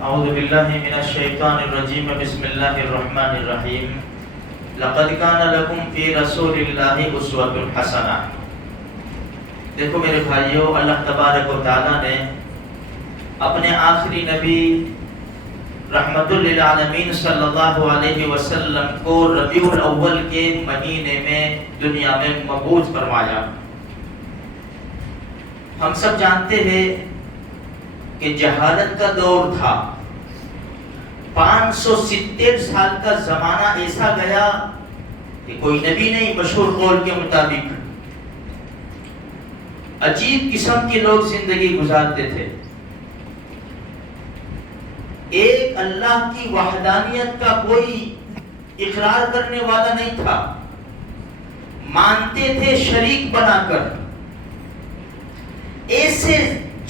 اعوذ باللہ من الشیطان الرجیم بسم اللہ الرحمن الرحیم لقد کان لکم فی رسول اللہ اسوۃ حسنہ۔ دیکھو میرے بھائیوں، اللہ تبارک و تعالیٰ نے اپنے آخری نبی رحمت للعالمین صلی اللہ علیہ وسلم کو ربیع الاول کے مہینے میں دنیا میں مبعوث فرمایا۔ ہم سب جانتے ہیں کہ جہالت کا دور تھا، 570 سال کا زمانہ ایسا گیا کہ کوئی نبی نہیں، مشہور قول کے مطابق عجیب قسم کے لوگ زندگی گزارتے تھے۔ ایک اللہ کی وحدانیت کا کوئی اقرار کرنے والا نہیں تھا، مانتے تھے شریک بنا کر۔ ایسے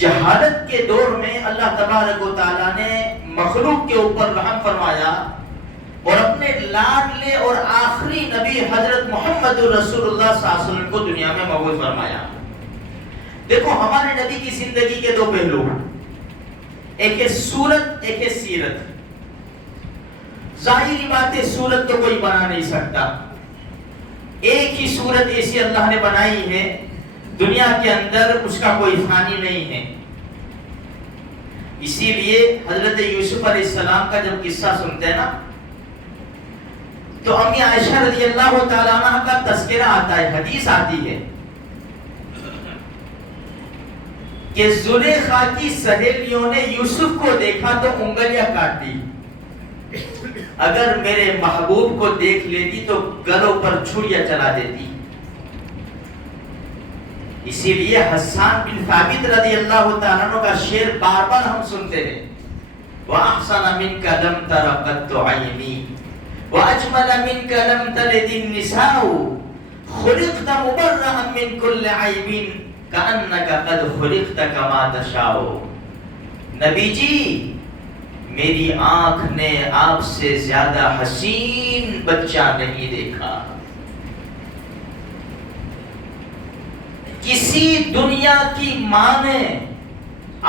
جہالت کے دور میں اللہ تبارک و تعالیٰ نے مخلوق کے اوپر رحم فرمایا اور اپنے لاڈلے اور آخری نبی حضرت محمد رسول اللہ صلی اللہ علیہ وسلم کو دنیا میں مبعوث فرمایا۔ دیکھو ہمارے نبی کی زندگی کے دو پہلو، ایک ہے صورت، ایک ہے سیرت۔ ظاہری بات ہے صورت تو کوئی بنا نہیں سکتا، ایک ہی صورت ایسی اللہ نے بنائی ہے، دنیا کے اندر اس کا کوئی ثانی نہیں ہے۔ اسی لیے حضرت یوسف علیہ السلام کا جب قصہ سنتے ہیں نا تو امی عائشہ رضی اللہ تعالیٰ عنہ کا تذکرہ آتا ہے، حدیث آتی ہے کہ زلیخا کی سہیلیوں نے یوسف کو دیکھا تو انگلیاں کاٹ دی، اگر میرے محبوب کو دیکھ لیتی تو گلوں پر چھریاں چلا دیتی۔ اسی لیے حسان بن ثابت رضی اللہ تعالیٰ عنہ کا شعر بار بار ہم سنتے ہیں، وَأَحْسَنَ مِنْكَ لَمْ تَرَ قَطُّ عَيْنِي وَأَجْمَلَ مِنْكَ لَمْ تَلِدِ النِّسَاءُ خُلِقْتَ مُبَرَّأً مِنْ كُلِّ عَيْبٍ كَأَنَّكَ قَدْ خُلِقْتَ كَمَا تَشَاءُ۔ نبی جی، میری آنکھ نے آپ سے زیادہ حسین بچہ نہیں دیکھا، کسی دنیا کی ماں نے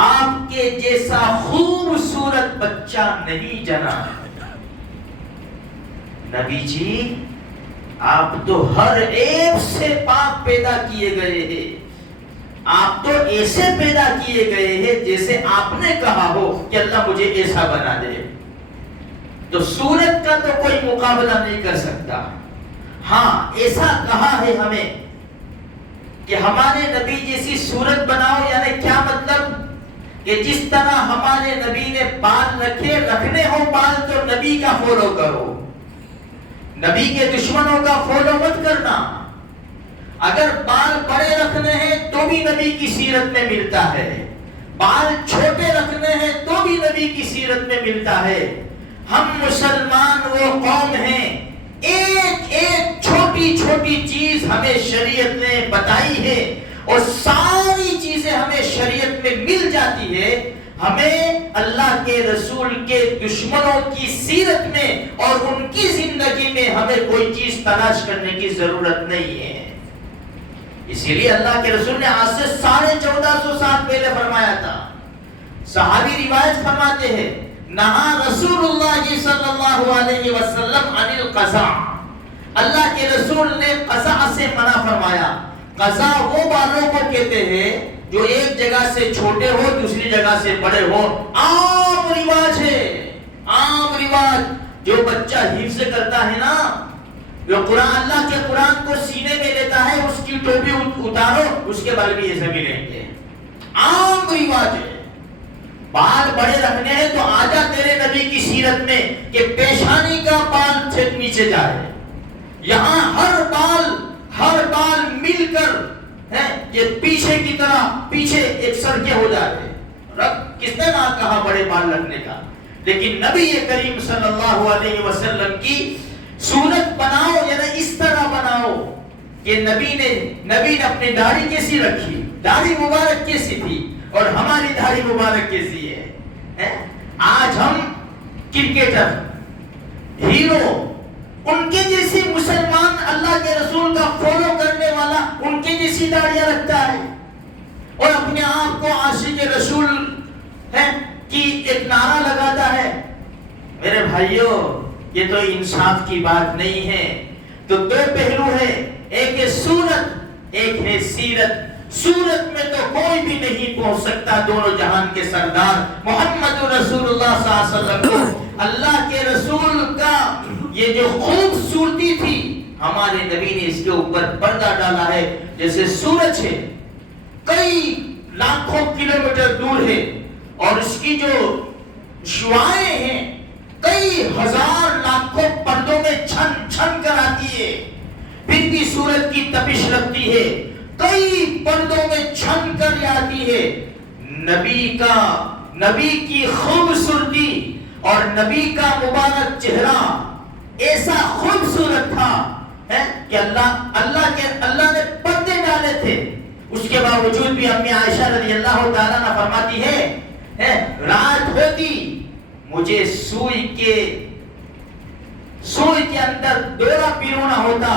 آپ کے جیسا خوبصورت بچہ نہیں جنا۔ نبی جی، آپ تو ہر عیب سے پاک پیدا کیے گئے ہیں، آپ تو ایسے پیدا کیے گئے ہیں جیسے آپ نے کہا ہو کہ اللہ مجھے ایسا بنا دے۔ تو صورت کا تو کوئی مقابلہ نہیں کر سکتا۔ ہاں ایسا کہا ہے ہمیں کہ ہمارے نبی جیسی صورت بناؤ، یعنی کیا مطلب کہ جس طرح ہمارے نبی نے بال رکھنے ہو بال تو نبی کا فالو کرو، نبی کے دشمنوں کا فالو مت کرنا۔ اگر بال بڑے رکھنے ہیں تو بھی نبی کی سیرت میں ملتا ہے، بال چھوٹے رکھنے ہیں تو بھی نبی کی سیرت میں ملتا ہے۔ ہم مسلمان وہ قوم ہیں، ایک ایک چھوٹی چھوٹی چیز ہمیں شریعت نے بتائی ہے اور ساری چیزیں ہمیں شریعت میں مل جاتی ہے۔ ہمیں اللہ کے رسول کے دشمنوں کی سیرت میں اور ان کی زندگی میں ہمیں کوئی چیز تلاش کرنے کی ضرورت نہیں ہے۔ اسی لیے اللہ کے رسول نے آج سے 1450 سال پہلے فرمایا تھا، صحابی روایت فرماتے ہیں، نہا رسول اللہ صلی اللہ علیہ وسلم عن القضاء، اللہ کے رسول نے قضاء سے منع فرمایا۔ قضاء وہ بالوں کو کہتے ہیں جو ایک جگہ سے چھوٹے ہو دوسری جگہ سے بڑے ہو۔ عام رواج ہے، عام رواج، جو بچہ حفظ کرتا ہے نا، جو قرآن اللہ کے قرآن کو سینے میں لیتا ہے، اس کی ٹوپی اتارو، اس کے بال بھی ایسے ملیں گے۔ عام رواج ہے، بال بڑے رکھنے ہیں تو آجا تیرے نبی کی سیرت میں کہ پیشانی کا بال سے نیچے جائے، یہاں ہر بال مل کر یہ پیچھے کی طرح پیچھے ایک سرکے ہو جائے۔ کس نے نہ کہا بڑے بال رکھنے کا، لیکن نبی کریم صلی اللہ علیہ وسلم کی صورت بناؤ، یعنی اس طرح بناؤ کہ نبی نے اپنی داڑھی کیسی رکھی، داڑھی مبارک کیسی تھی اور ہماری داڑھی مبارک کیسی ہے۔ آج ہم کرکٹر، ہیرو، ان کے جیسی مسلمان اللہ کے رسول کا فالو کرنے والا ان کے جیسی داڑیاں رکھتا ہے اور اپنے آپ کو عاشق رسول ہے کی ایک نعرہ لگاتا ہے. میرے بھائیوں یہ تو انصاف کی بات نہیں ہے. تو دو پہلو ہے، ایک ہے صورت، ایک ہے سیرت. صورت میں تو کوئی بھی نہیں پہنچ سکتا دونوں جہان کے سردار محمد رسول اللہ صلی اللہ علیہ وسلم کو. اللہ کے رسول کا یہ جو خوبصورتی تھی ہمارے نبی نے اس کے اوپر پردہ ڈالا ہے. جیسے سورج ہے کئی لاکھوں کلومیٹر دور ہے اور اس کی جو شعاعیں ہیں کئی ہزار لاکھوں پردوں میں چھن چھن کر آتی ہے، پھر بھی سورج کی تپش لگتی ہے، کئی پردوں میں چھن کر آتی ہے. نبی کی خوبصورتی اور نبی کا مبارک چہرہ ایسا خوبصورت تھا کہ اللہ نے پردے ڈالے تھے. اس کے باوجود بھی امی عائشہ رضی اللہ تعالیٰ عنہ فرماتی ہے رات ہوتی مجھے سوئی کے اندر دورہ پیرونا ہوتا،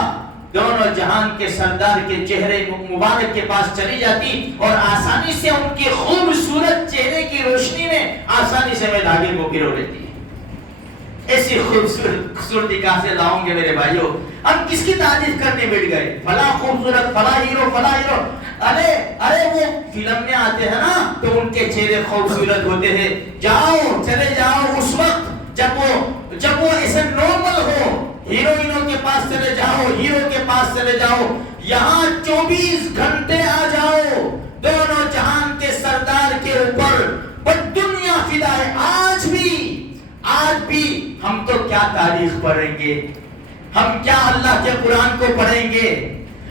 دونوں جہان کے سردار کے چہرے مبارک کے پاس چلی جاتی اور آسانی سے ان کے خوبصورت چہرے کی روشنی میں آسانی سے میں دھاگے کو پرو لیتی. ایسی خوبصورتی کہاں سے لاؤں گے میرے بھائیوں؟ ہم کس کی تعریف کرنے بیٹھ گئے؟ فلاں خوبصورت، فلاں ہیرو، فلاں ہیرو. ارے وہ فلم میں آتے ہیں نا تو ان کے چہرے خوبصورت ہوتے ہیں. چلے جاؤ اس وقت جب وہ ایسے نارمل ہو، ہیروئنوں کے پاس چلے جاؤ، ہیرو کے پاس چلے جاؤ، یہاں 24 گھنٹے آ جاؤ، دونوں جہان کے سردار کے اوپر بس دنیا فدا ہے. آج بھی ہم تو کیا تاریخ پڑھیں گے، ہم کیا اللہ کے قرآن کو پڑھیں گے،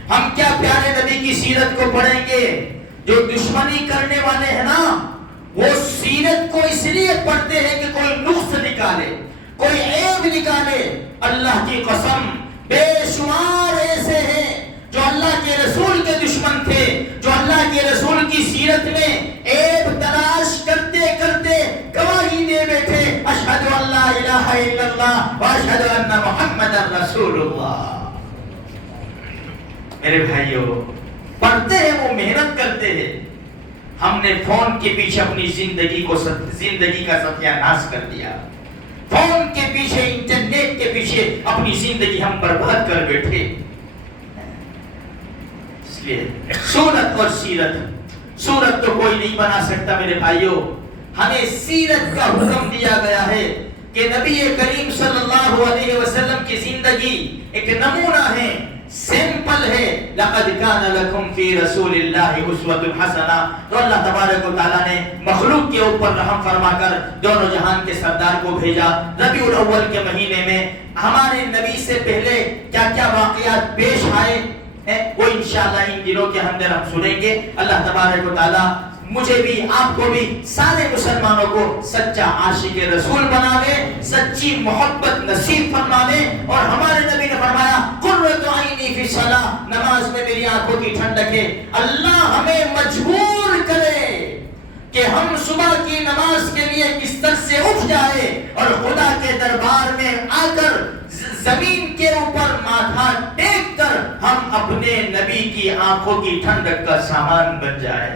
ہم کیا پیارے نبی کی سیرت کو پڑھیں گے. جو دشمنی کرنے والے ہیں نا وہ سیرت کو اس لیے پڑھتے ہیں کہ کوئی نقص نکالے، کوئی عیب نکالے. اللہ کی قسم بے شمار ایسے ہیں جو اللہ کے رسول کے دشمن تھے، جو اللہ کے رسول کی سیرت میں عیب تلاش کرتے کرتے گواہی دے بیٹھے اشہد ان لا الہ الا اللہ واشہد ان محمد رسول اللہ. میرے بھائیوں پڑھتے ہیں، وہ محنت کرتے ہیں. ہم نے فون کے پیچھے اپنی زندگی کا ستیہ ناش کر دیا. فون کے پیچھے، انٹرنیٹ کے پیچھے اپنی زندگی ہم برباد کر بیٹھے. اس لیے صورت اور صورت تو کوئی نہیں بنا سکتا میرے بھائیوں. ہمیں سیرت کا حکم دیا گیا ہے کہ نبی کریم صلی اللہ علیہ وسلم کی زندگی ایک نمونہ ہے، سیمپل ہے. لقد کان لکم فی رسول اللہ اسوۃ حسنہ. تو اللہ تبارک و تعالیٰ نے مخلوق کے اوپر رحم فرما کر دونوں جہان کے سردار کو بھیجا. ربیع الاول کے مہینے میں ہمارے نبی سے پہلے کیا کیا واقعات پیش آئے وہ انشاءاللہ ان دنوں کے اندر ہم سنیں گے. اللہ تبارک و تعالیٰ مجھے بھی آپ کو بھی سارے مسلمانوں کو سچا عاشق رسول بناوے، سچی محبت نصیب فرماوے. اور ہمارے نبی نے فرمایا قرۃ عینی فی الصلاۃ، نماز میں میری آنکھوں کی ٹھنڈک ہے. اللہ ہمیں مجبور کرے کہ ہم صبح کی نماز کے لیے بستر سے اٹھ جائے اور خدا کے دربار میں آ کر زمین کے اوپر ماتھا ٹیک کر ہم اپنے نبی کی آنکھوں کی ٹھنڈک کا سامان بن جائے.